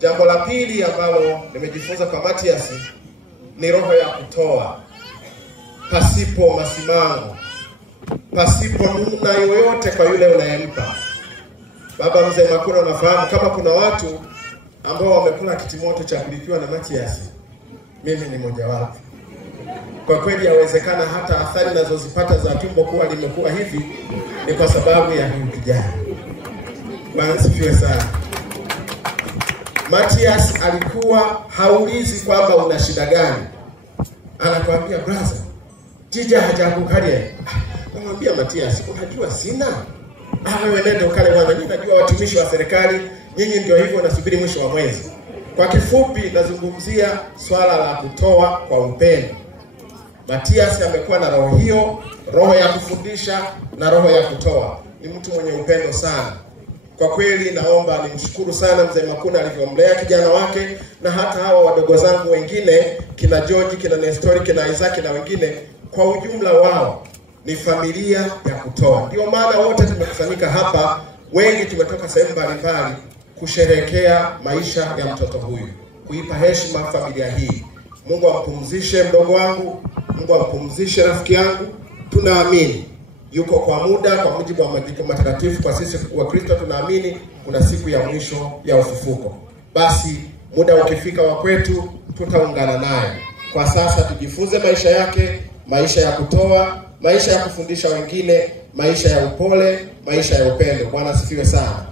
Jambo la pili ambalo nimejifunza kwa Matias ni roho ya kutoa pasipo masimango, pasipo nuna yoyote kwa yule unayempa. Baba Mzee Makura, unafahamu kama kuna watu ambao wamekula kitimoto cha kulipiwa na Matias, mimi ni mmoja wapo. Kwa kweli yawezekana hata athari nazozipata za tumbo kuwa limekuwa hivi ni kwa sababu ya huyu kijana. Bwana sifiwe sana. Matias alikuwa haulizi kwamba una shida gani. Anakuambia brother, tija hajakukalia. Namwambia Matias, unajua sina. Wewe nenda ukale bwana, mimi najua watumishi wa serikali, nyinyi ndio hivyo nasubiri mwisho wa mwezi. Kwa kifupi nazungumzia swala la kutoa kwa upendo. Matias amekuwa na roho hiyo, roho ya kufundisha na roho ya kutoa. Ni mtu mwenye upendo sana. Kwa kweli naomba nimshukuru sana Mzee Makuna alivyomlea kijana wake, na hata hawa wadogo zangu wengine kina George, kina Nestori, kina Isaac na wengine, kwa ujumla wao ni familia ya kutoa. Ndio maana wote tumekusanyika hapa, wengi tumetoka sehemu mbalimbali kusherehekea maisha ya mtoto huyu, kuipa heshima familia hii. Mungu ampumzishe mdogo wangu, Mungu ampumzishe rafiki yangu. Tunaamini yuko kwa muda, kwa mujibu wa maandiko matakatifu. Kwa sisi wa Kristo tunaamini kuna siku ya mwisho ya ufufuko. Basi muda ukifika wa kwetu tutaungana naye. Kwa sasa tujifunze maisha yake, maisha ya kutoa, maisha ya kufundisha wengine, maisha ya upole, maisha ya upendo. Bwana asifiwe sana.